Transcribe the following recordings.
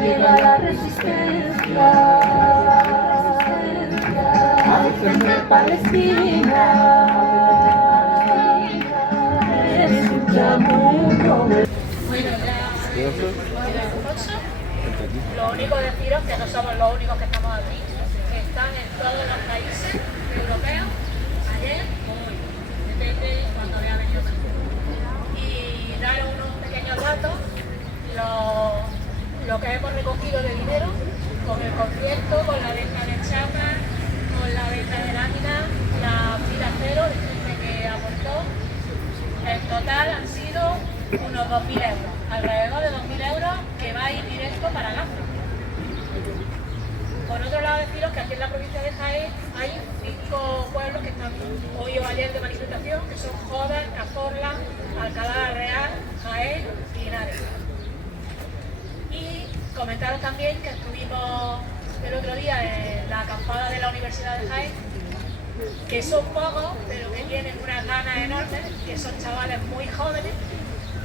llega la resistencia a defender Palestina. Lo único deciros que no somos los únicos que estamos aquí, que están en todos los países europeos, ayer o hoy, depende cuando haya venido. Y daros unos pequeños datos, lo que hemos recogido de dinero, con el concierto, con la venta de chapas, con la venta de láminas, la fila cero de gente que aportó. En total han sido unos 2.000 euros, alrededor de 2.000 euros que va a ir directo para Gaza. Por otro lado, deciros que aquí en la provincia de Jaén hay 5 pueblos que están hoy o ayer de manifestación, que son Jodas, Cazorla, Alcalá Real, Jaén y Linares. Y comentaros también que estuvimos el otro día en la acampada de la Universidad de Jaén, que son pocos, pero que tienen unas ganas enormes, que son chavales muy jóvenes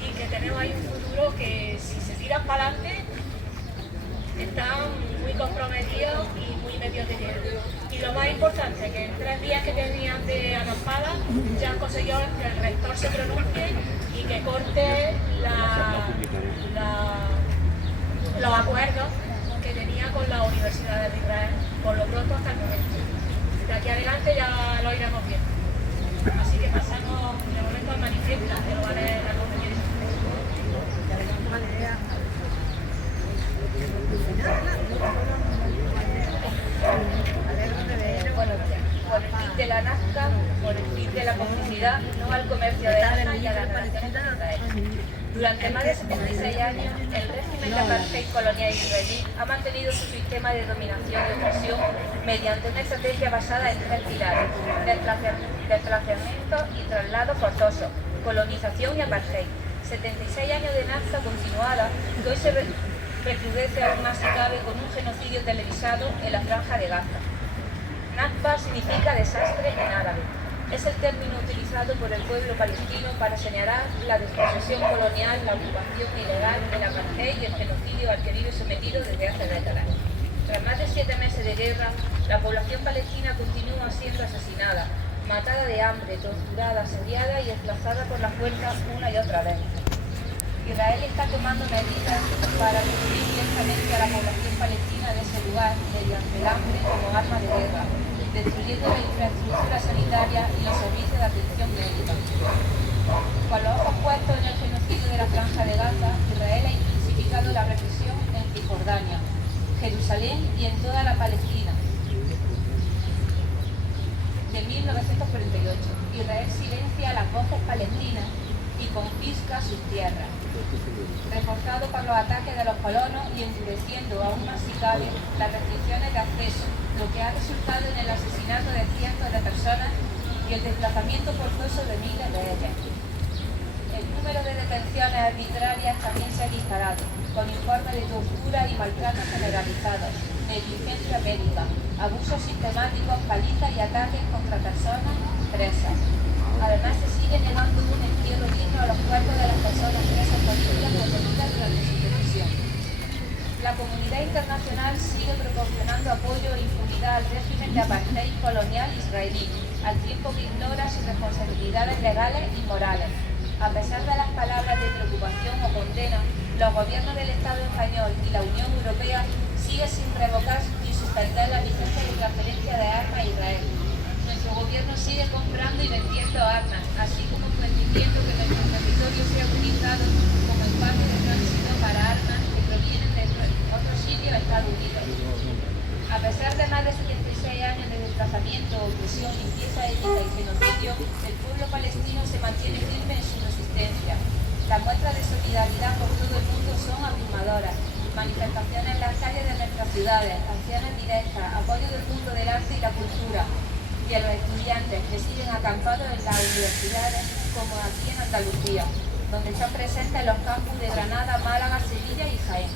y que tenemos ahí un futuro que si se tiran para adelante están muy comprometidos y muy metidos de lleno. Y lo más importante, que en 3 días que tenían de acampada ya han conseguido que el rector se pronuncie y que corte los acuerdos que tenía con la Universidad de Israel, por lo pronto hasta el momento. De aquí adelante ya lo iremos viendo. Así que pasamos de momento al manifiesto, que lo va a leer la compañera. Bueno, por el fin de la Nazca, por el fin de la complicidad, no al comercio de armas y a las relaciones con Israel. Durante más de 76 años, el régimen de apartheid colonial israelí ha mantenido su sistema de dominación y opresión mediante una estrategia basada en 3 pilares: desplazamiento y traslado forzoso, colonización y apartheid. 76 años de Nazca continuada, que hoy se recrudece aún más si cabe con un genocidio televisado en la Franja de Gaza. Nakba significa desastre en árabe. Es el término utilizado por el pueblo palestino para señalar la desposesión colonial, la ocupación ilegal, el apartheid y el genocidio al que vive sometido desde hace décadas. Tras más de 7 meses de guerra, la población palestina continúa siendo asesinada, matada de hambre, torturada, asediada y desplazada por la fuerza una y otra vez. Israel está tomando medidas para destruir directamente a la población palestina de ese lugar mediante el hambre como arma de guerra, destruyendo la infraestructura sanitaria y los servicios de atención médica. Con los ojos puestos en el genocidio de la Franja de Gaza, Israel ha intensificado la represión en Cisjordania, Jerusalén y en toda la Palestina. De 1948, Israel silencia las voces palestinas y confisca sus tierras, reforzado por los ataques de los colonos y endureciendo aún más si cabe las restricciones de acceso, lo que ha resultado en el asesinato de cientos de personas y el desplazamiento forzoso de miles de ellas. El número de detenciones arbitrarias también se ha disparado, con informes de tortura y maltratos generalizados, negligencia médica, abusos sistemáticos, palizas y ataques contra personas presas. Además, se sigue negando un entierro digno a los cuerpos de las personas presas torturadas o detenidas durante su detención. La comunidad internacional sigue proporcionando apoyo e impunidad al régimen de apartheid colonial israelí, al tiempo que ignora sus responsabilidades legales y morales. A pesar de las palabras de preocupación o condena, los gobiernos del Estado español y la Unión Europea siguen sin revocar ni suspender la licencia de transferencia de armas a Israel. Nuestro gobierno sigue comprando y vendiendo armas, así como permitiendo que nuestro territorio sea utilizado como espacio de tránsito para armas que provienen de otros sitios de Estados Unidos. A pesar de más de 76 años de desplazamiento, opresión, limpieza étnica y genocidio, el pueblo palestino se mantiene firme en su resistencia. Las muestras de solidaridad por todo el mundo son abrumadoras. Manifestaciones en las calles de nuestras ciudades, acciones directas, apoyo del mundo del arte y la cultura, y a los estudiantes que siguen acampados en las universidades, como aquí en Andalucía, donde están presentes los campus de Granada, Málaga, Sevilla y Jaén.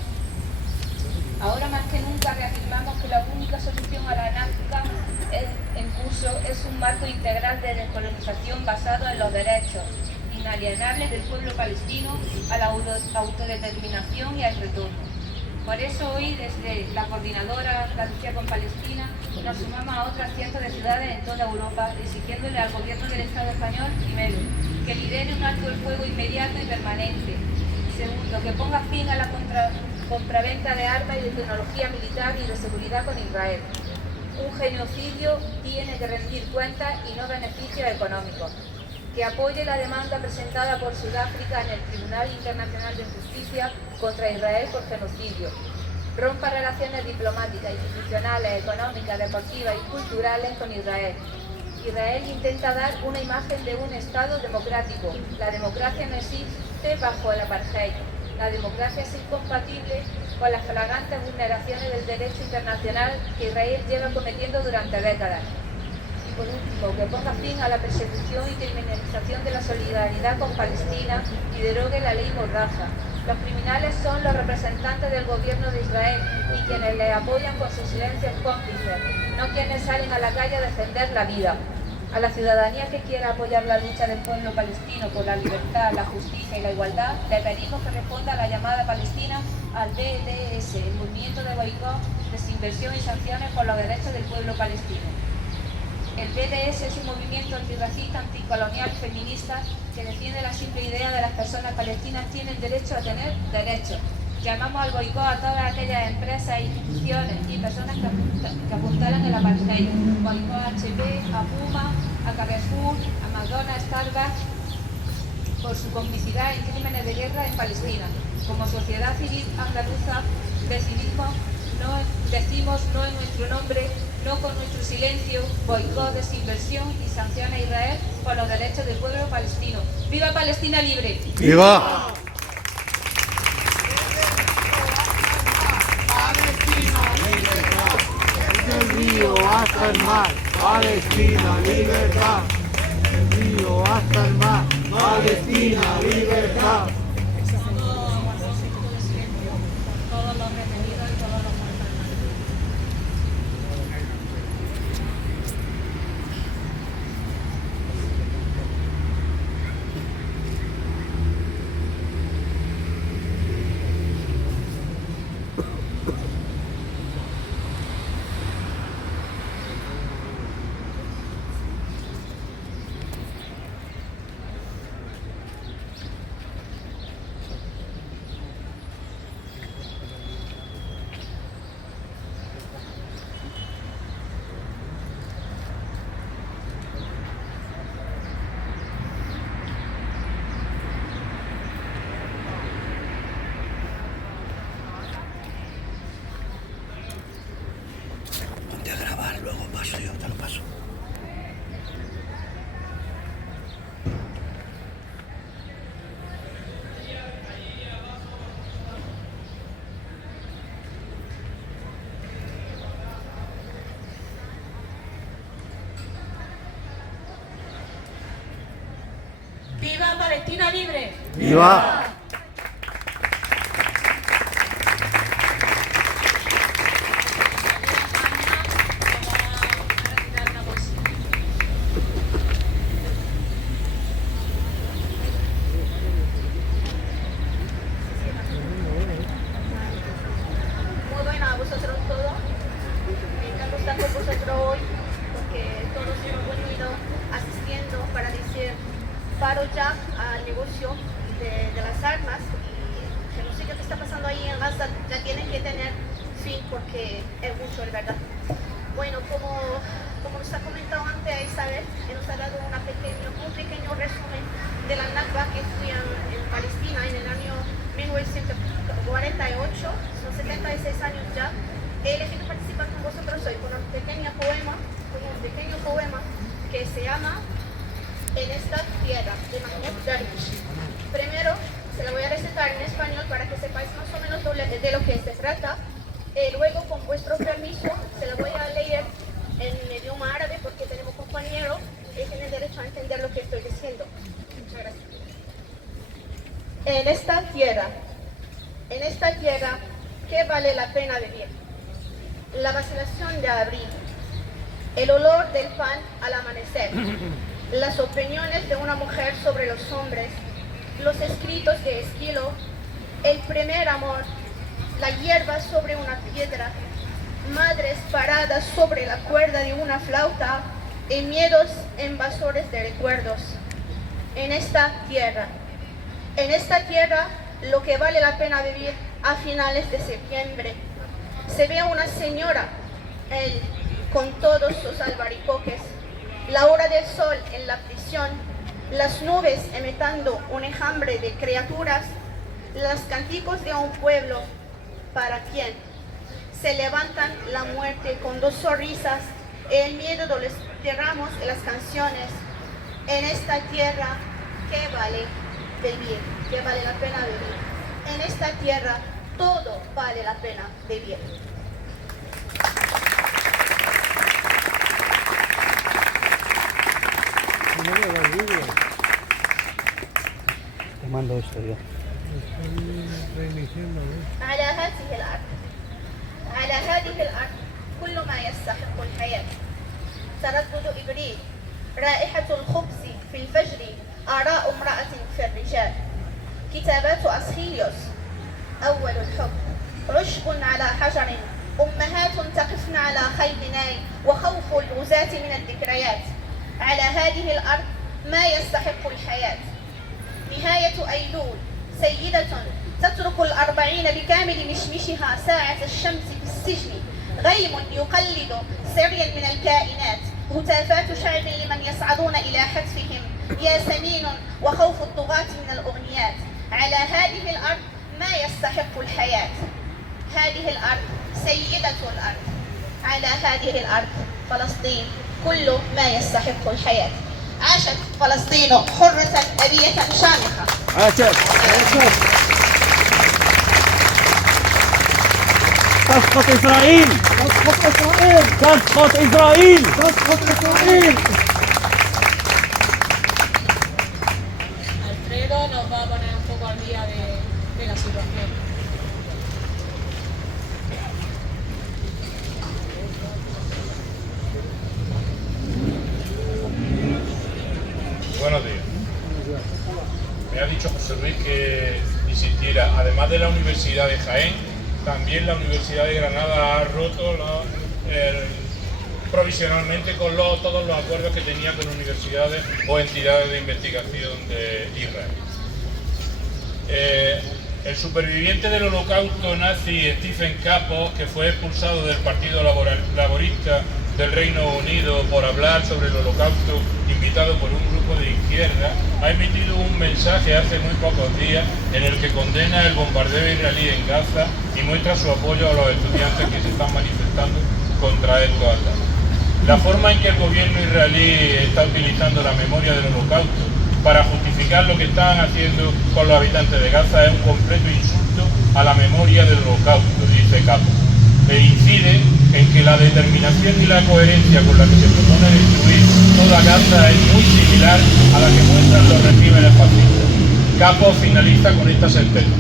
Ahora más que nunca reafirmamos que la única solución a la Nazca en curso es un marco integral de descolonización basado en los derechos inalienables del pueblo palestino a la autodeterminación y al retorno. Por eso hoy, desde la Coordinadora Andalucía con Palestina, nos sumamos a otras cientos de ciudades en toda Europa, exigiéndole al Gobierno del Estado español, primero, que lidere un alto el fuego inmediato y permanente. Segundo, que ponga fin a la compraventa de armas y de tecnología militar y de seguridad con Israel. Un genocidio tiene que rendir cuentas y no beneficios económicos. Que apoye la demanda presentada por Sudáfrica en el Tribunal Internacional de Justicia contra Israel por genocidio. Rompa relaciones diplomáticas, institucionales, económicas, deportivas y culturales con Israel. Israel intenta dar una imagen de un Estado democrático. La democracia no existe bajo el apartheid. La democracia es incompatible con las flagrantes vulneraciones del derecho internacional que Israel lleva cometiendo durante décadas. Por último, que ponga fin a la persecución y criminalización de la solidaridad con Palestina y derogue la ley Mordaza. Los criminales son los representantes del gobierno de Israel y quienes les apoyan con sus silencios cómplices, no quienes salen a la calle a defender la vida. A la ciudadanía que quiera apoyar la lucha del pueblo palestino por la libertad, la justicia y la igualdad, le pedimos que responda a la llamada palestina al BDS, el movimiento de boicot, desinversión y sanciones por los derechos del pueblo palestino. El BDS es un movimiento antirracista, anticolonial, feminista, que defiende la simple idea de que las personas palestinas tienen derecho a tener derechos. Llamamos al boicot a todas aquellas empresas, instituciones y personas que apuntalan el apartheid. Boicot a HP, a Puma, a Carrefour, a McDonald's, Starbucks, por su complicidad en crímenes de guerra en Palestina. Como sociedad civil andaluza decimos no en nuestro nombre, no con nuestro silencio, boicot, desinversión y sanciones a Israel por los derechos del pueblo palestino. ¡Viva Palestina libre! ¡Viva! Palestina, libertad. Desde el río hasta el mar. Palestina, libertad. Desde el río hasta el mar. Palestina, libertad. Todos los retenidos y todos los muertos. Ponte a grabar, luego paso yo, te lo paso. ¡Viva Palestina libre! ¡Viva! Muy buenas a vosotros todos. Me encanta estar con vosotros hoy porque todos hemos venido asistiendo para decir paro ya al negocio de las armas y el genocidio que está pasando ahí en Gaza ya tienen que tener fin porque es mucho, de verdad. Bueno, como nos ha comentado antes Isabel, nos ha dado un pequeño resumen de la Nakba que fue en Palestina en el año 1948, son 76 años ya. He elegido participar con vosotros hoy con un pequeño poema que se llama En esta tierra, de Mahmoud Darwish. Primero se la voy a recitar en español para que sepáis más o menos de lo que se trata. Luego, con vuestro permiso, se la voy a leer en idioma árabe porque tenemos compañeros que tienen derecho a entender lo que estoy diciendo. Muchas gracias. En esta tierra, ¿qué vale la pena vivir? La vacilación de abril, el olor del pan al amanecer, las opiniones de una mujer sobre los hombres, los escritos de Esquilo, el primer amor, la hierba sobre una piedra, madres paradas sobre la cuerda de una flauta y miedos invasores de recuerdos. En esta tierra, lo que vale la pena vivir a finales de septiembre, se ve a una señora, él, con todos sus albaricoques, la hora del sol en la prisión, las nubes emitiendo un enjambre de criaturas, los cánticos de un pueblo, para quien se levantan la muerte con dos sonrisas, el miedo de los derramos y las canciones. En esta tierra, ¿qué vale vivir? ¿Qué vale la pena vivir? En esta tierra, todo vale la pena vivir. Te mando esto yo. على هذه الأرض كل ما يستحق الحياة. تردد إبريل، رائحة الخبز في الفجر، آراء امرأة في الرجال. كتابات أسخيليوس، أول الحب، عشب على حجر، أمهات تقفن على خيل ناي، وخوف الغزاة من الذكريات. على هذه الأرض ما يستحق الحياة. نهاية أيلول، سيدة تترك 40 بكامل مشمشها ساعة الشمس في السجن، غيم يقلد سريا من الكائنات، هتافات شعب لمن يصعدون إلى حتفهم، ياسمين وخوف الطغاة من الأغنيات. على هذه الأرض ما يستحق الحياة. هذه الأرض سيدة الأرض. على هذه الأرض فلسطين كل ما يستحق الحياة. عاشت فلسطين حرة أبية شامخة. تسقط إسرائيل! تسقط إسرائيل! تسقط إسرائيل! تسقط إسرائيل! Alfredo nos va a poner un poco al día de la situación. Buenos días. Me ha dicho José Luis que existiera, además de la Universidad de Jaén, también la Universidad de Granada ha roto provisionalmente con todos los acuerdos que tenía con universidades o entidades de investigación de Israel. El superviviente del holocausto nazi, Stephen Kapos, que fue expulsado del Partido Laborista del Reino Unido por hablar sobre el holocausto, invitado por un grupo de izquierda, ha emitido un mensaje hace muy pocos días en el que condena el bombardeo israelí en Gaza y muestra su apoyo a los estudiantes que se están manifestando contra estos ataques. La forma en que el gobierno israelí está utilizando la memoria del holocausto para justificar lo que están haciendo con los habitantes de Gaza es un completo insulto a la memoria del holocausto, dice Kapos, e incide en que la determinación y la coherencia con la que se propone destruir toda Gaza es muy similar a la que muestran los regímenes fascistas. Kapos finaliza con esta sentencia.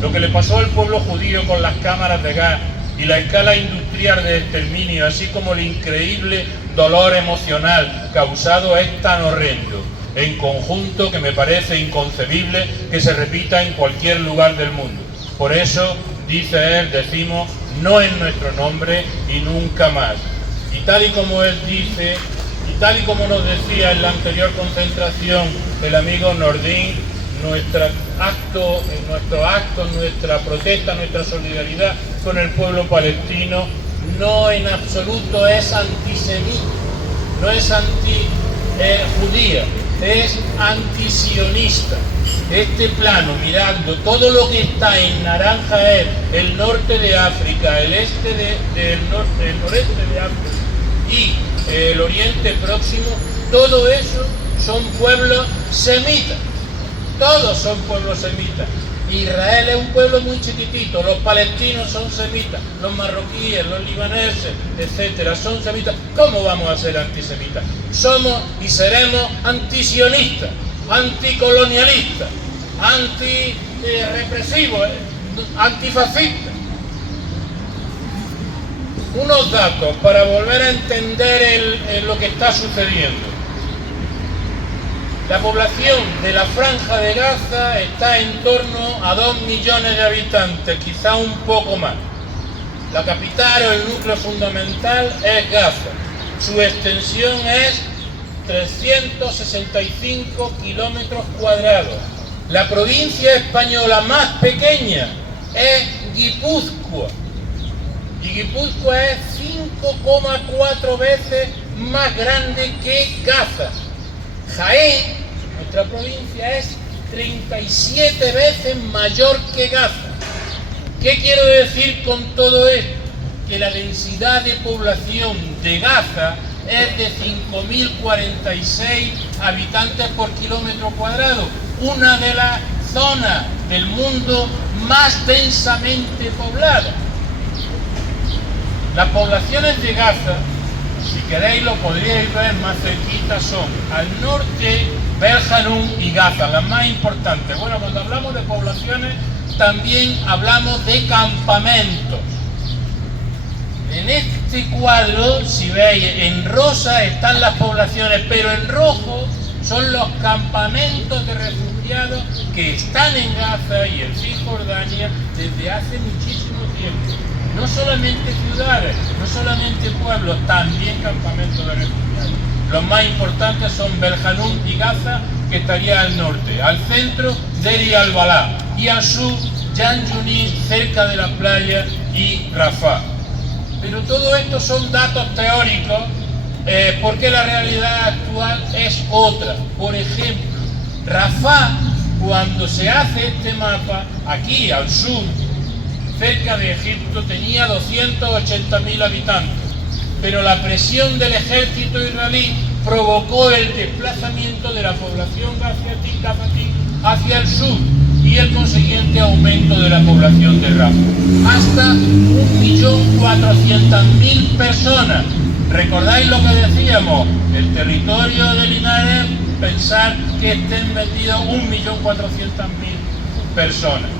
Lo que le pasó al pueblo judío con las cámaras de gas y la escala industrial de exterminio, así como el increíble dolor emocional causado, es tan horrendo en conjunto que me parece inconcebible que se repita en cualquier lugar del mundo. Por eso, dice él, decimos no en nuestro nombre y nunca más. Y tal y como él dice, y tal y como nos decía en la anterior concentración el amigo Nordin, nuestro acto, nuestra protesta, nuestra solidaridad con el pueblo palestino no en absoluto es antisemita, no es anti-judía, es antisionista. Este plano, mirando todo lo que está en naranja, es el norte de África, el este el noreste de África y el Oriente Próximo, todo eso son pueblos semitas. Todos son pueblos semitas. Israel es un pueblo muy chiquitito, los palestinos son semitas, los marroquíes, los libaneses, etcétera, son semitas. ¿Cómo vamos a ser antisemitas? Somos y seremos antisionistas, anticolonialistas, antirepresivos, antifascistas. Unos datos para volver a entender lo que está sucediendo. La población de la Franja de Gaza está en torno a 2 millones de habitantes, quizá un poco más. La capital o el núcleo fundamental es Gaza. Su extensión es 365 kilómetros cuadrados. La provincia española más pequeña es Guipúzcoa. Y Guipúzcoa es 5,4 veces más grande que Gaza. Jaén, nuestra provincia, es 37 veces mayor que Gaza. ¿Qué quiero decir con todo esto? Que la densidad de población de Gaza es de 5.046 habitantes por kilómetro cuadrado, una de las zonas del mundo más densamente pobladas. Las poblaciones de Gaza, si queréis lo podríais ver más cerquita, son al norte Bel Hanun y Gaza, las más importantes. Bueno, cuando hablamos de poblaciones también hablamos de campamentos. En este cuadro, si veis, en rosa están las poblaciones, pero en rojo son los campamentos de refugiados que están en Gaza y en Cisjordania desde hace muchísimo tiempo. No solamente ciudades, no solamente pueblos, también campamentos de refugiados. Los más importantes son Bel Hanun y Gaza, que estaría al norte. Al centro, Deir al-Balá. Y al sur, Jan Yunis, cerca de la playa, y Rafah. Pero todo esto son datos teóricos, porque la realidad actual es otra. Por ejemplo, Rafah, cuando se hace este mapa, aquí al sur, cerca de Egipto, tenía 280.000 habitantes, pero la presión del ejército israelí provocó el desplazamiento de la población gazatí hacia el sur y el consiguiente aumento de la población de Rafah, hasta 1.400.000 personas. ¿Recordáis lo que decíamos? El territorio de Linares, pensar que estén metidos 1.400.000 personas.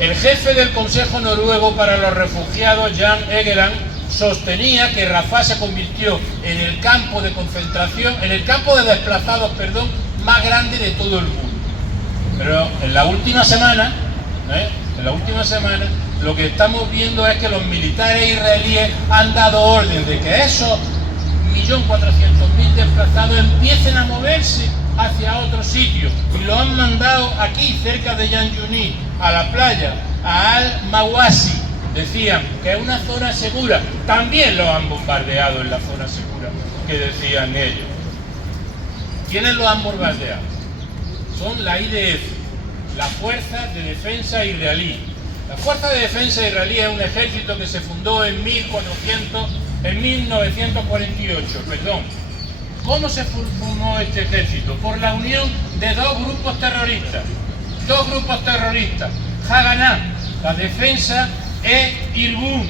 El jefe del Consejo Noruego para los Refugiados, Jan Egeland, sostenía que Rafah se convirtió en el campo de concentración, en el campo de desplazados, más grande de todo el mundo. Pero en la última semana, lo que estamos viendo es que los militares israelíes han dado orden de que esos 1.400.000 desplazados empiecen a moverse hacia otro sitio, y lo han mandado aquí, cerca de Jan Yunis, a la playa, a Al-Mawasi. Decían que es una zona segura. También lo han bombardeado en la zona segura que decían ellos. ¿Quiénes lo han bombardeado? Son la IDF, la Fuerza de Defensa Israelí. La Fuerza de Defensa Israelí es un ejército que se fundó en 1948. ¿Cómo se formó este ejército? Por la unión de dos grupos terroristas. Haganah, la defensa, e Irgun,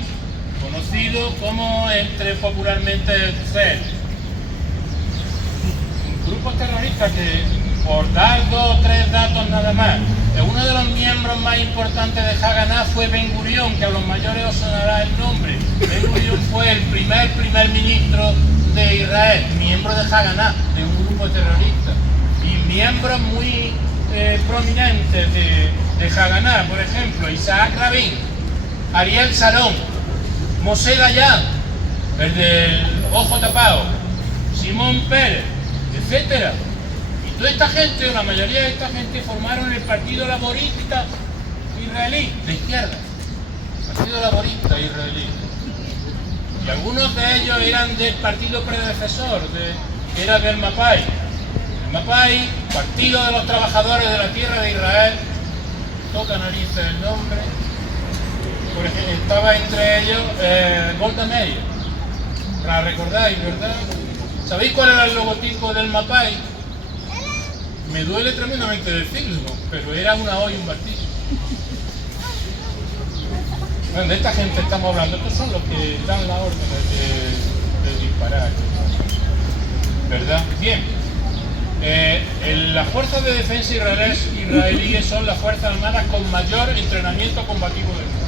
conocido como popularmente CEL. Grupos terroristas que, por dar 2 o 3 datos nada más, uno de los miembros más importantes de Haganah fue Ben Gurión, que a los mayores os sonará el nombre. Ben Gurión fue el primer ministro de Israel, miembro de Haganah, de un grupo terrorista, y miembros muy prominentes de Haganah, por ejemplo, Isaac Rabin, Ariel Sharon, Moshe Dayan, el del ojo tapado, Simón Pérez, etc. Y toda esta gente, o la mayoría de esta gente, formaron el Partido Laborista Israelí, de izquierda, Partido Laborista Israelí. Y algunos de ellos eran del partido predecesor, que era del Mapai. El Mapai, Partido de los Trabajadores de la Tierra de Israel, toca narices el nombre. Por ejemplo, estaba entre ellos Golda Meir. ¿La recordáis, verdad? ¿Sabéis cuál era el logotipo del Mapai? Me duele tremendamente decirlo, pero era una O y un martillo. Bueno, de esta gente estamos hablando. Estos son los que dan la orden de disparar, ¿verdad? Bien. Las fuerzas de defensa israelíes son las fuerzas armadas con mayor entrenamiento combativo del mundo.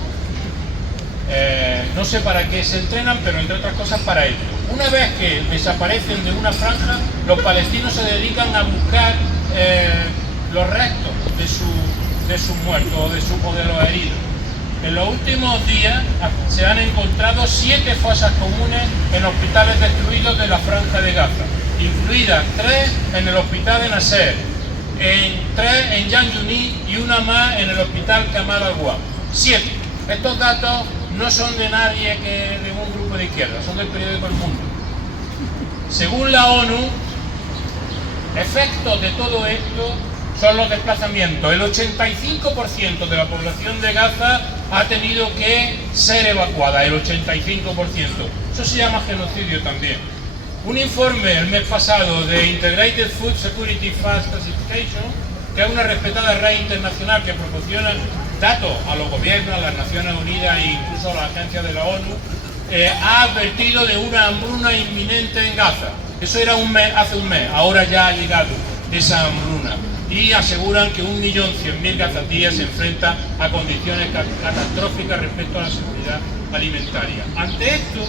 No sé para qué se entrenan, pero entre otras cosas para esto. Una vez que desaparecen de una franja, los palestinos se dedican a buscar los restos de sus muertos o de los heridos. En los últimos días se han encontrado 7 fosas comunes en hospitales destruidos de la franja de Gaza, incluidas 3 en el hospital de Nasser, 3 en Yan Yunis y una más en el hospital Kamal Al-Wad. 7. Estos datos no son de nadie de un grupo de izquierda, son del periódico El Mundo. Según la ONU, efectos de todo esto son los desplazamientos. El 85% de la población de Gaza ha tenido que ser evacuada, el 85%. Eso se llama genocidio también. Un informe el mes pasado de Integrated Food Security Fast Classification, que es una respetada red internacional que proporciona datos a los gobiernos, a las Naciones Unidas e incluso a las agencias de la ONU, ha advertido de una hambruna inminente en Gaza. Eso era hace un mes, ahora ya ha llegado esa hambruna. Y aseguran que 1.100.000 gazatíes se enfrentan a condiciones catastróficas respecto a la seguridad alimentaria. Ante esto,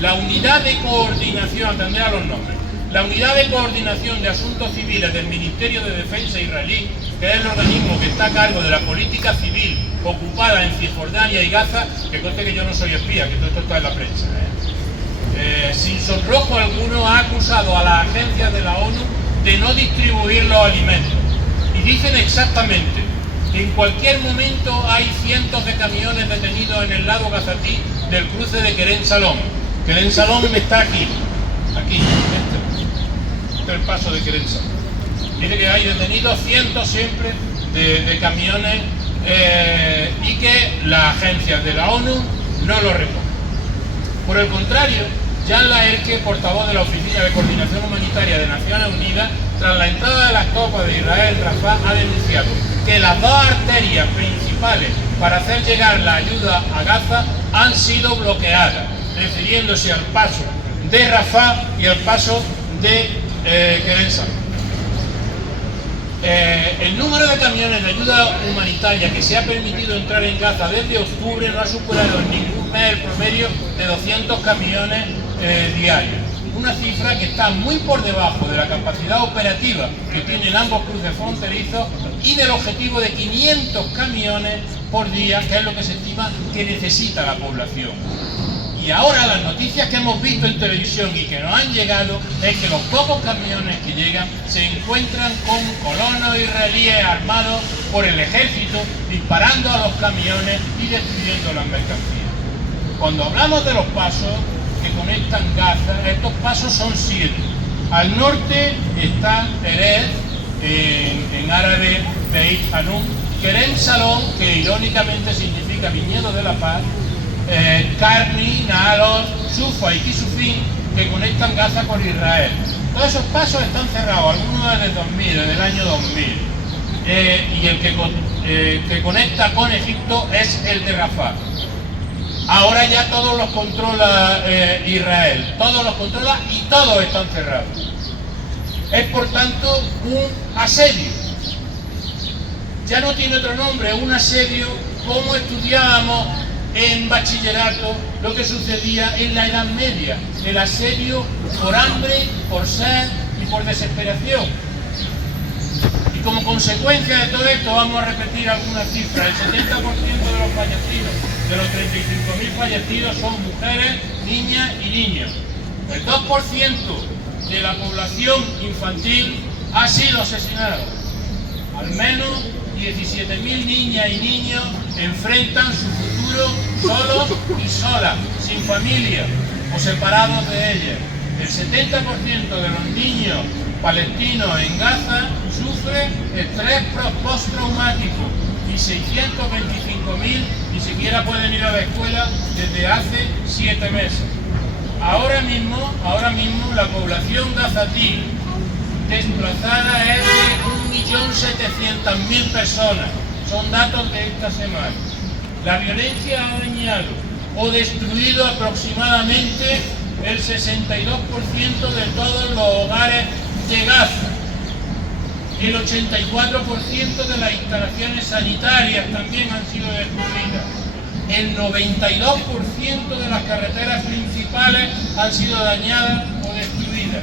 la unidad de coordinación, atended a los nombres, la unidad de coordinación de asuntos civiles del Ministerio de Defensa israelí, que es el organismo que está a cargo de la política civil ocupada en Cisjordania y Gaza, que conste que yo no soy espía, que todo esto está en la prensa, sin sonrojo alguno ha acusado a las agencias de la ONU de no distribuir los alimentos. Y dicen exactamente que en cualquier momento hay cientos de camiones detenidos en el lado gazatí del cruce de Kerem Shalom. Kerem Shalom está aquí, este es el paso de Kerem Shalom. Dice que hay detenidos cientos siempre de camiones y que las agencias de la ONU no lo recogen. Por el contrario, Jan Laerke, portavoz de la Oficina de Coordinación Humanitaria de Naciones Unidas, tras la entrada de las tropas de Israel en Rafah, ha denunciado que las dos arterias principales para hacer llegar la ayuda a Gaza han sido bloqueadas, refiriéndose al paso de Rafah y al paso de Kerem Shalom. El número de camiones de ayuda humanitaria que se ha permitido entrar en Gaza desde octubre no ha superado en ningún mes el promedio de 200 camiones diarios. Una cifra que está muy por debajo de la capacidad operativa que tienen ambos cruces fronterizos y del objetivo de 500 camiones por día, que es lo que se estima que necesita la población. Y ahora las noticias que hemos visto en televisión y que nos han llegado es que los pocos camiones que llegan se encuentran con colonos israelíes armados por el ejército disparando a los camiones y destruyendo las mercancías. Cuando hablamos de los pasos que conectan Gaza, estos pasos son 7. Al norte está Erez, en árabe Beit Hanun, Kerem Shalom, que irónicamente significa viñedo de la paz, Karni, Naalot, Sufa y Kisufin, que conectan Gaza con Israel. Todos esos pasos están cerrados, algunos desde el año 2000. Y el que conecta con Egipto es el de Rafah. Ahora ya todos los controla Israel, todos los controla y todos están cerrados. Es por tanto un asedio. Ya no tiene otro nombre, un asedio como estudiábamos en bachillerato lo que sucedía en la Edad Media, el asedio por hambre, por sed y por desesperación. Y como consecuencia de todo esto vamos a repetir algunas cifras. El 70% de los fallecidos, de los 35.000 fallecidos, son mujeres, niñas y niños. El 2% de la población infantil ha sido asesinado. Al menos 17.000 niñas y niños enfrentan su futuro solos y solas, sin familia o separados de ellas. El 70% de los niños palestinos en Gaza sufre estrés postraumático y 625.000 ni siquiera pueden ir a la escuela desde hace 7 meses. Ahora mismo la población gazatí desplazada es de 1.700.000 personas. Son datos de esta semana. La violencia ha dañado o destruido aproximadamente el 62% de todos los hogares de Gaza. El 84% de las instalaciones sanitarias también han sido destruidas. el 92% de las carreteras principales han sido dañadas o destruidas.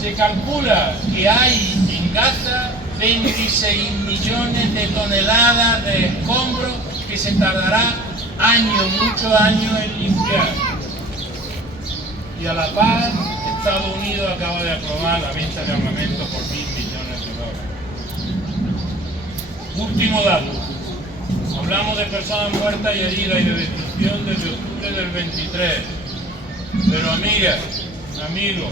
Se calcula que hay en Gaza 26 millones de toneladas de escombros que se tardará años, muchos años en limpiar. Y a la par, Estados Unidos acaba de aprobar la venta de armamento por $1.000 millones. Último dato. Hablamos de personas muertas y heridas y de destrucción desde octubre del 23. Pero amigas, amigos,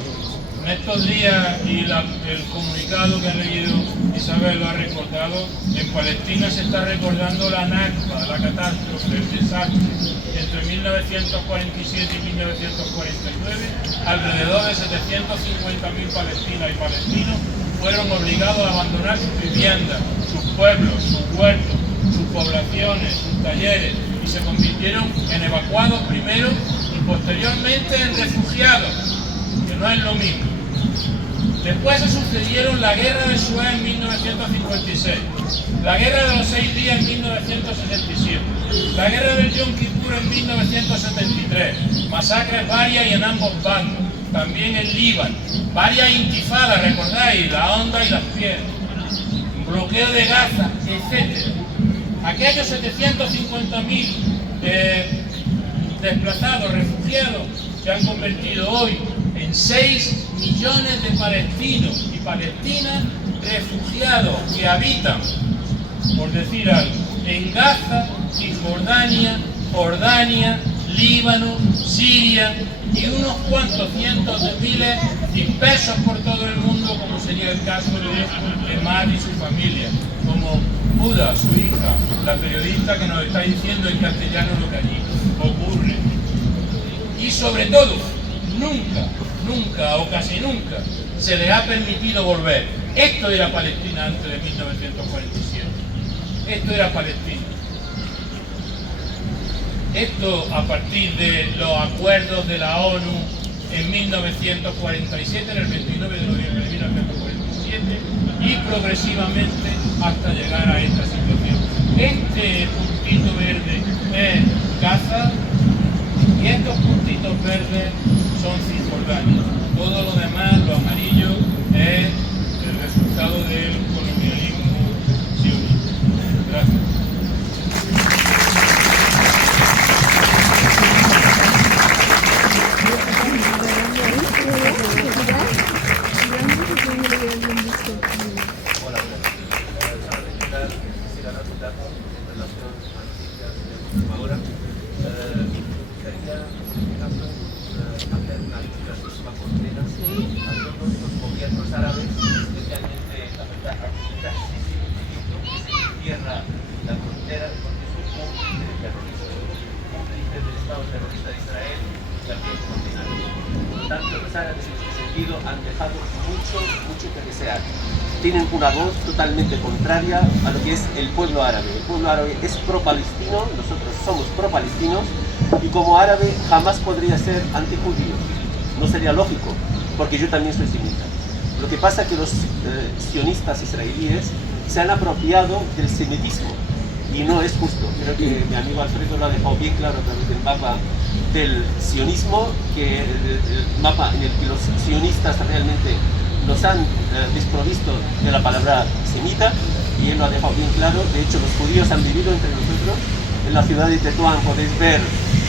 en estos días y el comunicado que ha leído Isabel lo ha recordado, en Palestina se está recordando la Nakba, la catástrofe, el desastre. Entre 1947 y 1949, alrededor de 750.000 palestinas y palestinos fueron obligados a abandonar sus viviendas, sus pueblos, sus huertos, sus poblaciones, sus talleres, y se convirtieron en evacuados primero y posteriormente en refugiados, que no es lo mismo. Después se sucedieron la Guerra de Suez en 1956, la Guerra de los 6 días en 1967, la Guerra del Yom Kippur en 1973, masacres varias y en ambos bandos, también en Líbano, varias intifadas, recordáis, la Onda y las Piedras, bloqueo de Gaza, etc. Aquellos 750.000 desplazados, refugiados, se han convertido hoy en 6 millones de palestinos y palestinas refugiados que habitan, por decir algo, en Gaza, Cisjordania, Jordania, Líbano, Siria y unos cuantos cientos de miles dispersos por todo el mundo, como sería el caso de Emad y su familia, como Buda, su hija, la periodista que nos está diciendo en castellano lo que allí ocurre. Y sobre todo, nunca o casi nunca se les ha permitido volver. Esto era Palestina antes de 1947. Esto era Palestina. Esto a partir de los acuerdos de la ONU en 1947, en el 29 de noviembre de 1947, y progresivamente hasta llegar a esta situación. Este puntito verde es Gaza y estos puntitos verdes son Cisjordania. Todo lo demás, lo amarillo, es el resultado del colonialismo sionista. Gracias. Tienen una voz totalmente contraria a lo que es el pueblo árabe. El pueblo árabe es pro-palestino, nosotros somos pro-palestinos, y como árabe jamás podría ser antijudío. No sería lógico, porque yo también soy semita. Lo que pasa es que los sionistas israelíes se han apropiado del semitismo, y no es justo. Creo que mi amigo Alfredo lo ha dejado bien claro a través del mapa del sionismo, que el mapa en el que los sionistas realmente nos han desprovisto de la palabra semita, y él lo ha dejado bien claro. De hecho, los judíos han vivido entre nosotros. En la ciudad de Tetuán podéis ver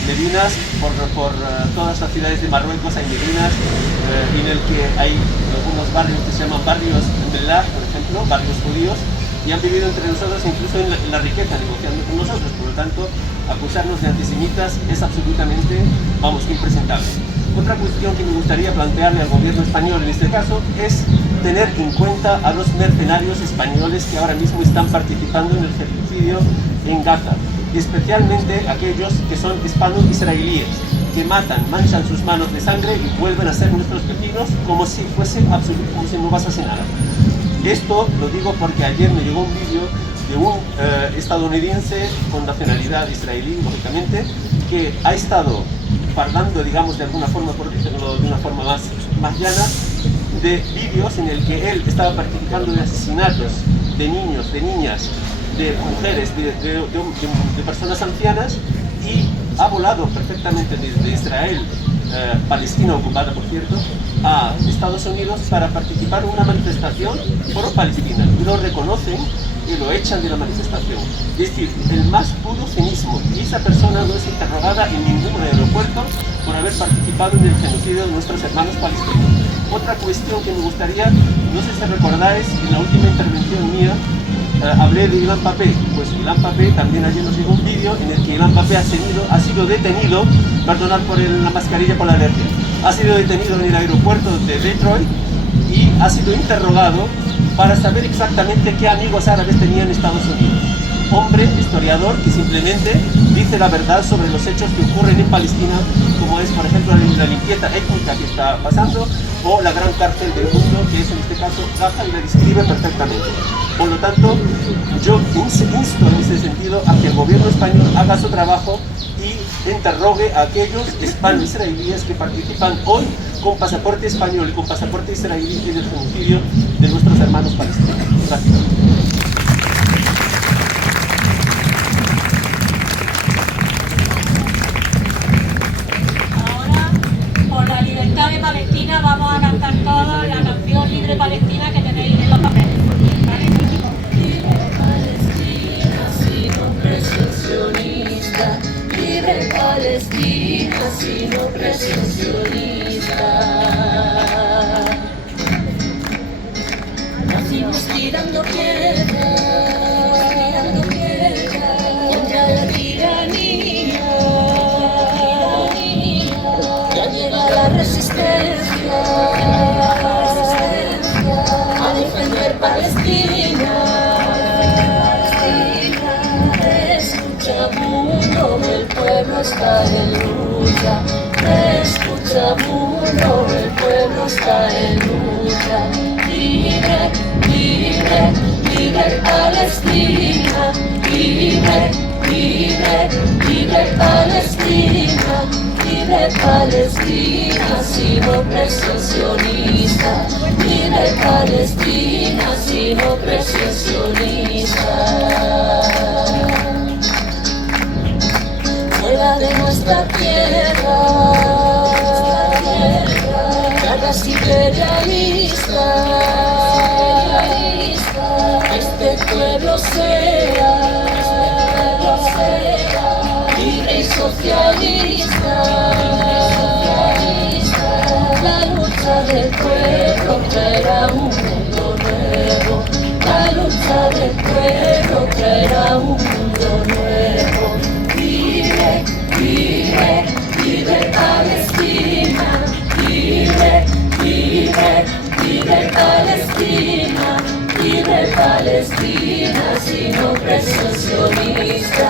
medinas, por todas las ciudades de Marruecos hay medinas, en el que hay algunos barrios que se llaman barrios Belah, por ejemplo, barrios judíos, y han vivido entre nosotros incluso en la riqueza, negociando con nosotros. Por lo tanto, acusarnos de antisemitas es absolutamente, impresentable. Otra cuestión que me gustaría plantearle al gobierno español en este caso es tener en cuenta a los mercenarios españoles que ahora mismo están participando en el genocidio en Gaza, y especialmente aquellos que son hispano-israelíes, que matan, manchan sus manos de sangre y vuelven a ser nuestros vecinos como si no pasase nada. Esto lo digo porque ayer me llegó un vídeo de un estadounidense con nacionalidad israelí, lógicamente, que ha estado parlando, digamos, de alguna forma, por decirlo de una forma más llana, de vídeos en el que él estaba participando en asesinatos de niños, de niñas, de mujeres, de personas ancianas, y ha volado perfectamente desde Israel, Palestina ocupada por cierto, a Estados Unidos para participar en una manifestación por Palestina, y lo reconocen y lo echan de la manifestación. Es decir, el más puro cinismo, y esa persona no es interrogada en ningún aeropuerto por haber participado en el genocidio de nuestros hermanos palestinos. Otra cuestión que me gustaría, no sé si recordáis, en la última intervención mía, hablé de Ilan Pappé. Pues Ilan Pappé también ayer nos llegó un vídeo en el que Ilan Pappé ha sido detenido, perdonad por la mascarilla por la alergia, ha sido detenido en el aeropuerto de Detroit y ha sido interrogado para saber exactamente qué amigos árabes tenía en Estados Unidos. Hombre, historiador, que simplemente dice la verdad sobre los hechos que ocurren en Palestina, como es, por ejemplo, la limpieza étnica que está pasando, o la gran cárcel del mundo, que es en este caso Gaza, y la describe perfectamente. Por lo tanto, yo insto en ese sentido a que el gobierno español haga su trabajo y interrogue a aquellos hispano-israelíes que participan hoy con pasaporte español y con pasaporte israelí en el genocidio de nuestros hermanos palestinos. Gracias. Ahora, por la libertad de Palestina, vamos a cantar todos la canción Libre Palestina que tenéis en los papeles. Libre Palestina, sino precesionista. Nacimos tirando piedra contra la tiranía. Ya llega la resistencia a defender Palestina. El pueblo está en lucha, escucha mundo, el pueblo está en lucha. Libre, libre, libre Palestina, libre, libre, libre Palestina, libre Palestina, sin opresión sionista, libre Palestina, sin opresión sionista. Fuera de nuestra tierra, garras imperialistas, este pueblo sea libre y socialista. La lucha del pueblo traerá un mundo nuevo, la lucha del pueblo traerá un mundo nuevo. Libre, libre, libre Palestina, libre, libre, libre Palestina, libre Palestina, sin opresión sionista,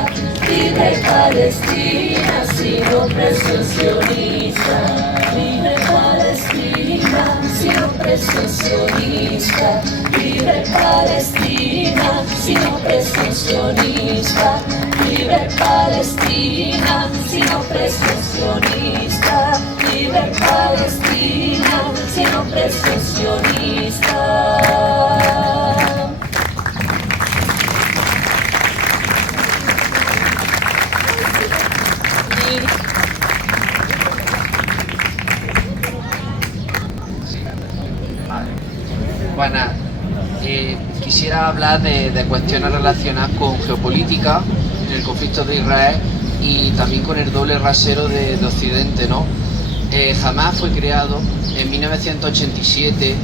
libre Palestina, sin opresión sionista, libre Palestina, sin opresión sionista, libre Palestina, sin opresión sionista, libre Palestina, sin opresión sionista, libre Palestina, sin opresión sionista. Buenas. Quisiera hablar de cuestiones relacionadas con geopolítica, en el conflicto de Israel y también con el doble rasero de Occidente, ¿no? Hamás fue creado en 1987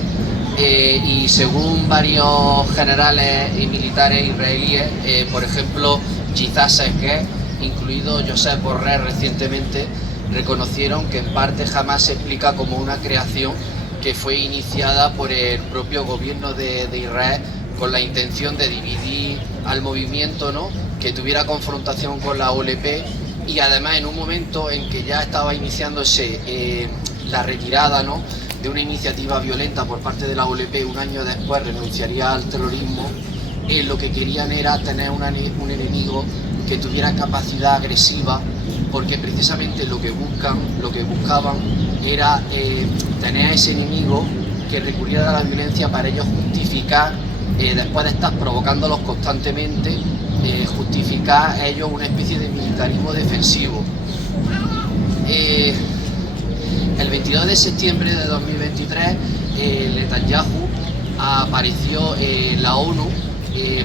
y según varios generales y militares israelíes, por ejemplo Yitzhak Senker, incluido Joseph Borrell recientemente, reconocieron que en parte Hamás se explica como una creación que fue iniciada por el propio gobierno de Israel con la intención de dividir al movimiento, ¿no?, que tuviera confrontación con la OLP, y además en un momento en que ya estaba iniciándose la retirada, ¿no?, de una iniciativa violenta por parte de la OLP. Un año después renunciaría al terrorismo. Lo que querían era tener un enemigo que tuviera capacidad agresiva, porque precisamente lo que buscaban era tener a ese enemigo que recurriera a la violencia para ellos justificar después de estar provocándolos constantemente, justificar ellos una especie de militarismo defensivo. El 22 de septiembre de 2023, Netanyahu apareció en la ONU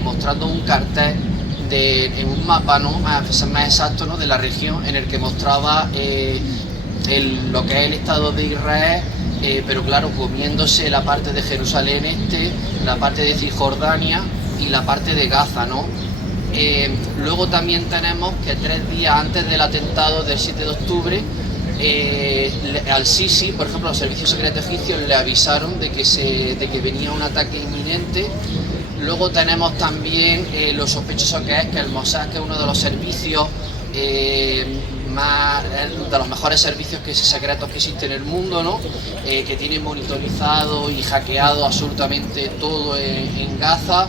mostrando un cartel en un mapa, ¿no? más exacto, ¿no? de la región, en el que mostraba lo que es el Estado de Israel, pero claro, comiéndose la parte de Jerusalén Este, la parte de Cisjordania y la parte de Gaza, ¿no? Luego también tenemos que 3 días antes del atentado del 7 de octubre, al Sisi, por ejemplo, los servicios secretos egipcios le avisaron de que venía un ataque inminente. Luego tenemos también lo sospechoso que es que el Mossad, que es uno de los servicios de los mejores servicios secretos que existen en el mundo, ¿no? Que tiene monitorizado y hackeado absolutamente todo en Gaza,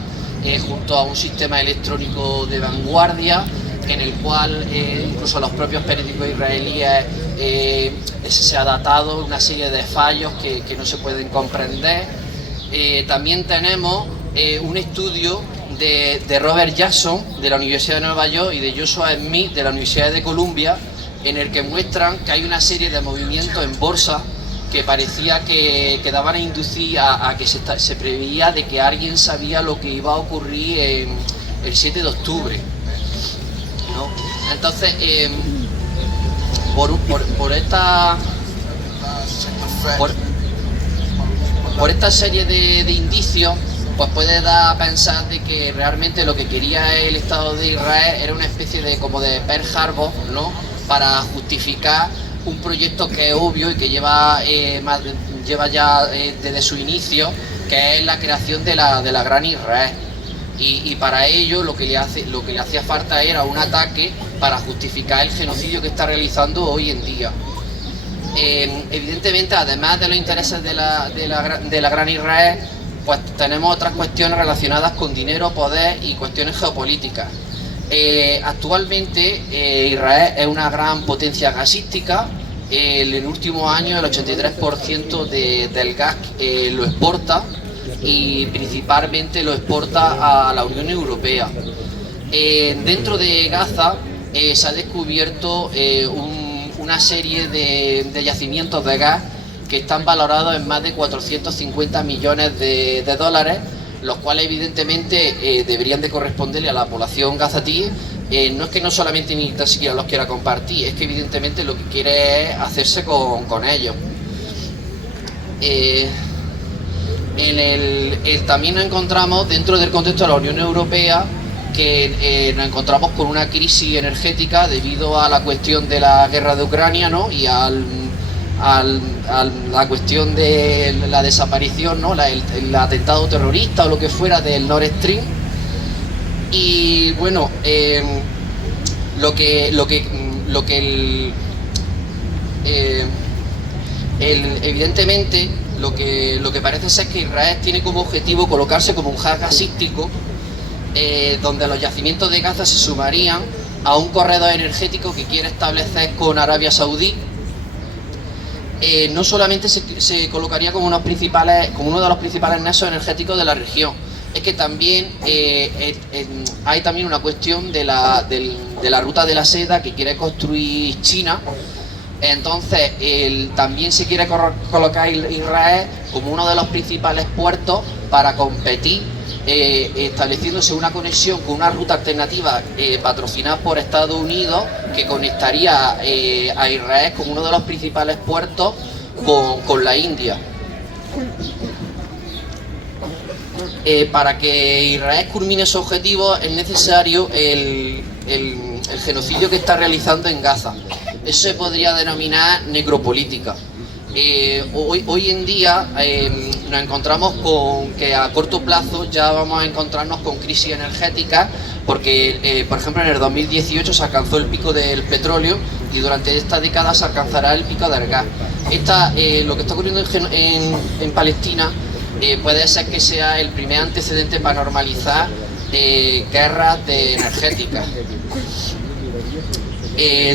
junto a un sistema electrónico de vanguardia, en el cual incluso los propios periódicos israelíes se ha datado una serie de fallos que no se pueden comprender. También tenemos un estudio de Robert Jackson de la Universidad de Nueva York y de Joshua Smith de la Universidad de Columbia, en el que muestran que hay una serie de movimientos en bolsa que parecía que daban a inducir a que se preveía de que alguien sabía lo que iba a ocurrir el 7 de octubre, ¿no? Entonces, por esta serie de indicios, pues puede dar a pensar de que realmente lo que quería el Estado de Israel era una especie de como de Pearl Harbor, ¿no? Para justificar un proyecto que es obvio y que lleva ya desde su inicio, que es la creación de la Gran Israel. Y para ello lo que le hacía falta era un ataque para justificar el genocidio que está realizando hoy en día. Evidentemente, además de los intereses de la Gran Israel, pues tenemos otras cuestiones relacionadas con dinero, poder y cuestiones geopolíticas. Actualmente Israel es una gran potencia gasística. En el último año el 83% del gas lo exporta, y principalmente lo exporta a la Unión Europea. Dentro de Gaza se ha descubierto una serie de yacimientos de gas que están valorados en más de 450 millones de dólares, los cuales evidentemente deberían de corresponderle a la población gazatí. No es que no solamente ni tan siquiera los quiera compartir, es que evidentemente lo que quiere es hacerse con ellos. También nos encontramos dentro del contexto de la Unión Europea que nos encontramos con una crisis energética debido a la cuestión de la guerra de Ucrania, ¿no? Y a la cuestión de la desaparición, ¿no? El atentado terrorista o lo que fuera del Nord Stream. Y bueno, evidentemente lo que parece ser que Israel tiene como objetivo colocarse como un hub gasístico, donde los yacimientos de Gaza se sumarían a un corredor energético que quiere establecer con Arabia Saudí. No solamente se colocaría como uno de los principales nexos energéticos de la región, es que también hay también una cuestión de la ruta de la seda que quiere construir China. Entonces también se quiere colocar Israel como uno de los principales puertos para competir, estableciéndose una conexión con una ruta alternativa patrocinada por Estados Unidos, que conectaría a Israel como uno de los principales puertos con la India. Para que Israel culmine su objetivo es necesario el genocidio que está realizando en Gaza. Eso se podría denominar necropolítica. Hoy en día nos encontramos con que a corto plazo ya vamos a encontrarnos con crisis energéticas, porque por ejemplo en el 2018 se alcanzó el pico del petróleo y durante esta década se alcanzará el pico del gas. Lo que está ocurriendo en Palestina puede ser que sea el primer antecedente para normalizar guerras energéticas.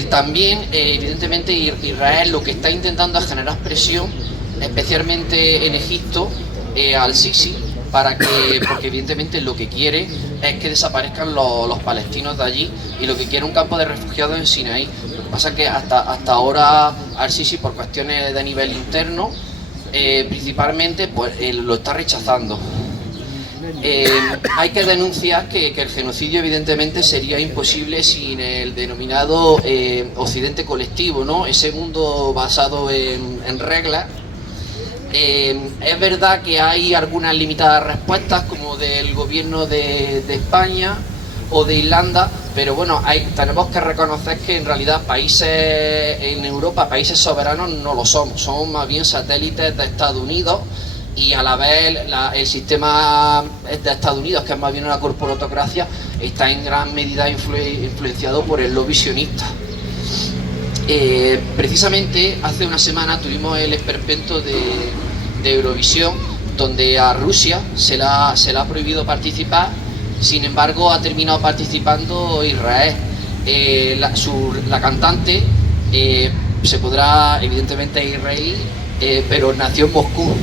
También, evidentemente, Israel lo que está intentando es generar presión, especialmente en Egipto, al Sisi, porque evidentemente lo que quiere es que desaparezcan los palestinos de allí, y lo que quiere un campo de refugiados en Sinaí. Lo que pasa es que hasta ahora al-Sisi, por cuestiones de nivel interno, principalmente, pues lo está rechazando. Hay que denunciar que el genocidio evidentemente sería imposible sin el denominado occidente colectivo, ¿no? Ese mundo basado en reglas. Es verdad que hay algunas limitadas respuestas, como del gobierno de España o de Irlanda, pero bueno, tenemos que reconocer que en realidad países en Europa, países soberanos, no lo somos más bien satélites de Estados Unidos, y a la vez el sistema de Estados Unidos, que es más bien una corporatocracia, está en gran medida influenciado por el lobby sionista. Precisamente hace una semana tuvimos el esperpento de Eurovisión, donde a Rusia se le ha prohibido participar. Sin embargo, ha terminado participando Israel. La cantante se podrá, evidentemente, israelí, pero nació en Moscú.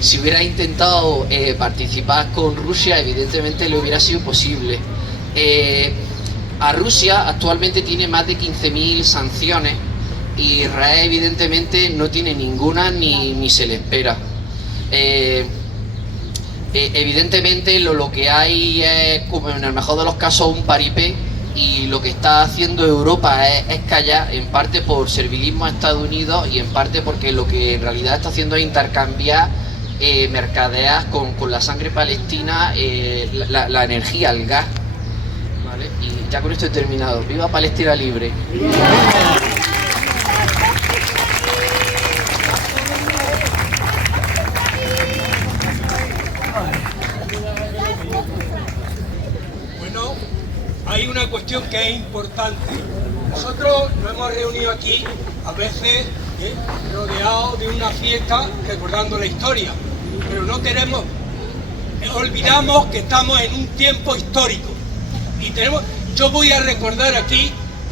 Si hubiera intentado participar con Rusia, evidentemente le hubiera sido posible. A Rusia actualmente tiene más de 15.000 sanciones, y Israel evidentemente no tiene ninguna ni se le espera. Evidentemente lo que hay es, como en el mejor de los casos, un paripé, y lo que está haciendo Europa es callar, en parte por servilismo a Estados Unidos y en parte porque lo que en realidad está haciendo es intercambiar mercadeas con la sangre palestina, la energía, el gas, ¿vale? Y ya con esto he terminado. ¡Viva Palestina libre! Bueno, hay una cuestión que es importante. Nosotros nos hemos reunido aquí, a veces rodeados de una fiesta recordando la historia, pero no tenemos, olvidamos que estamos en un tiempo histórico, y yo voy a recordar aquí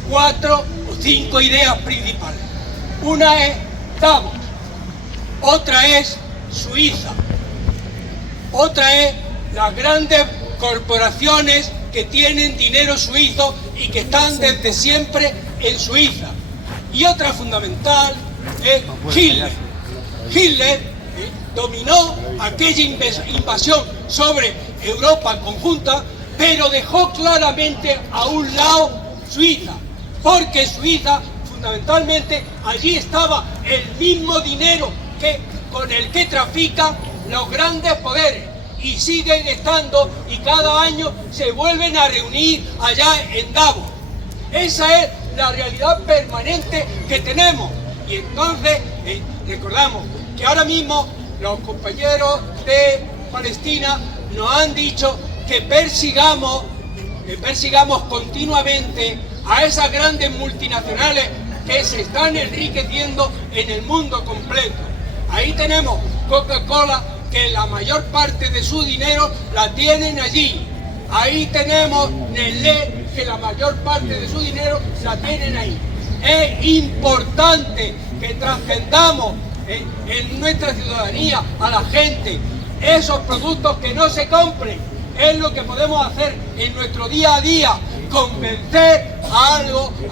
4 o 5 ideas principales. Una es Davos, otra es Suiza, otra es las grandes corporaciones que tienen dinero suizo y que están desde siempre en Suiza, y otra fundamental es Hitler. Hitler dominó aquella invasión sobre Europa conjunta, pero dejó claramente a un lado Suiza, porque Suiza, fundamentalmente, allí estaba el mismo dinero con el que trafican los grandes poderes, y siguen estando, y cada año se vuelven a reunir allá en Davos. Esa es la realidad permanente que tenemos. Y entonces recordamos que ahora mismo los compañeros de Palestina nos han dicho que persigamos continuamente a esas grandes multinacionales que se están enriqueciendo en el mundo completo. Ahí tenemos Coca-Cola, que la mayor parte de su dinero la tienen allí. Ahí tenemos Nestlé, que la mayor parte de su dinero la tienen ahí. Es importante que trascendamos en nuestra ciudadanía a la gente esos productos que no se compren. Es lo que podemos hacer en nuestro día a día, convencer a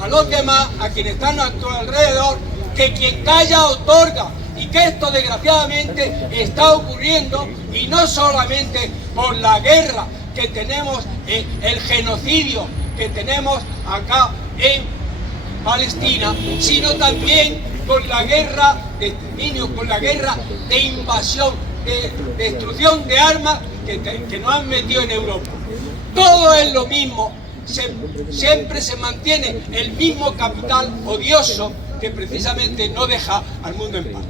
los demás, a quienes están a nuestro alrededor, que quien calla otorga, y que esto desgraciadamente está ocurriendo, y no solamente por la guerra que tenemos, el genocidio que tenemos acá en Palestina, sino también con la guerra de exterminio, con la guerra de invasión, de destrucción de armas que nos han metido en Europa. Todo es lo mismo, siempre se mantiene el mismo capital odioso que precisamente no deja al mundo en paz.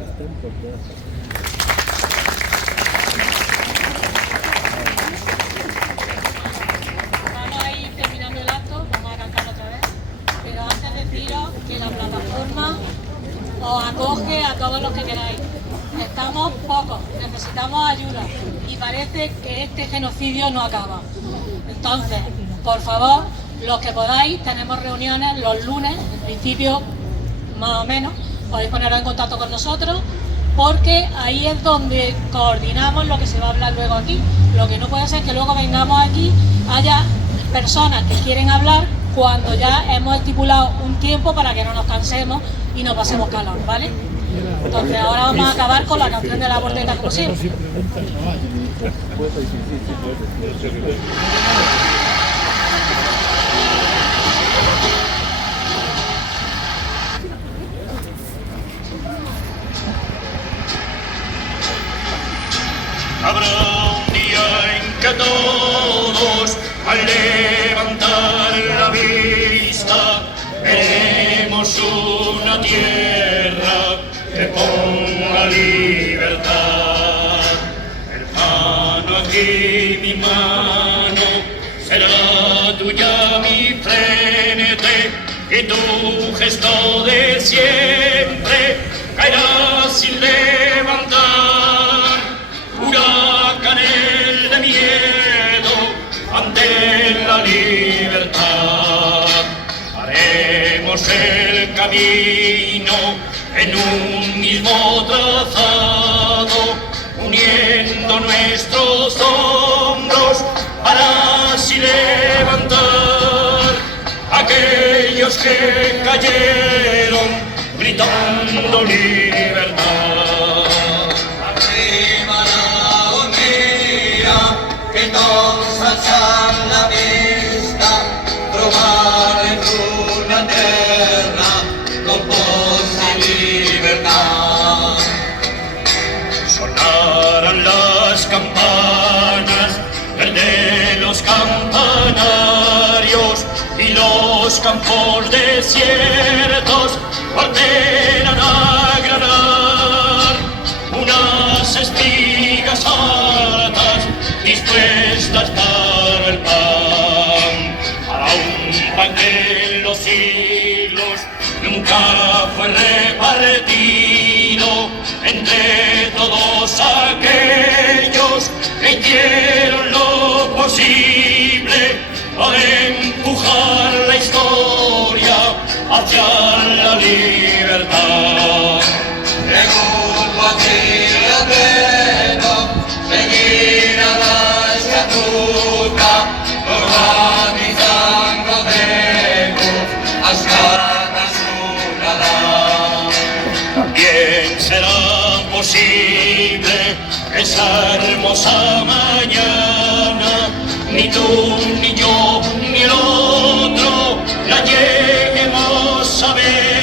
Vamos a ir terminando el acto, vamos a cantar otra vez, pero antes deciros que la plataforma os acoge a todos los que queráis. Estamos pocos, necesitamos ayuda, y parece que este genocidio no acaba. Entonces, por favor, los que podáis, tenemos reuniones los lunes, en principio, más o menos, podéis poneros en contacto con nosotros, porque ahí es donde coordinamos lo que se va a hablar luego aquí. Lo que no puede ser es que luego vengamos aquí, haya personas que quieren hablar cuando ya hemos estipulado un tiempo para que no nos cansemos y no pasemos calor, ¿vale? Entonces ahora vamos a acabar con la canción de la bordeta como siempre. Habrá un día en que todos, al levantar la vista, veremos una tierra que ponga libertad. Hermano, aquí mi mano será tuya mi frente, y tu gesto de siempre caerá sin levantar. Huracanes de miedo ante la libertad. Haremos el camino en un mismo trazado, uniendo nuestros hombros para así levantar aquellos que cayeron gritando libertad. Que nos alzan la vista, trobar en una terra con voz y libertad. Sonarán las campanas, el de los campanarios, y los campos desiertos volverán a granar unas espigas hartas dispuestas para el pan, para un pan que en los siglos nunca fue repartido entre todos aquellos que hicieron lo posible para empujar la historia hacia la libertad. También será posible esa hermosa mañana, ni tú, ni yo, ni el otro la lleguemos a ver.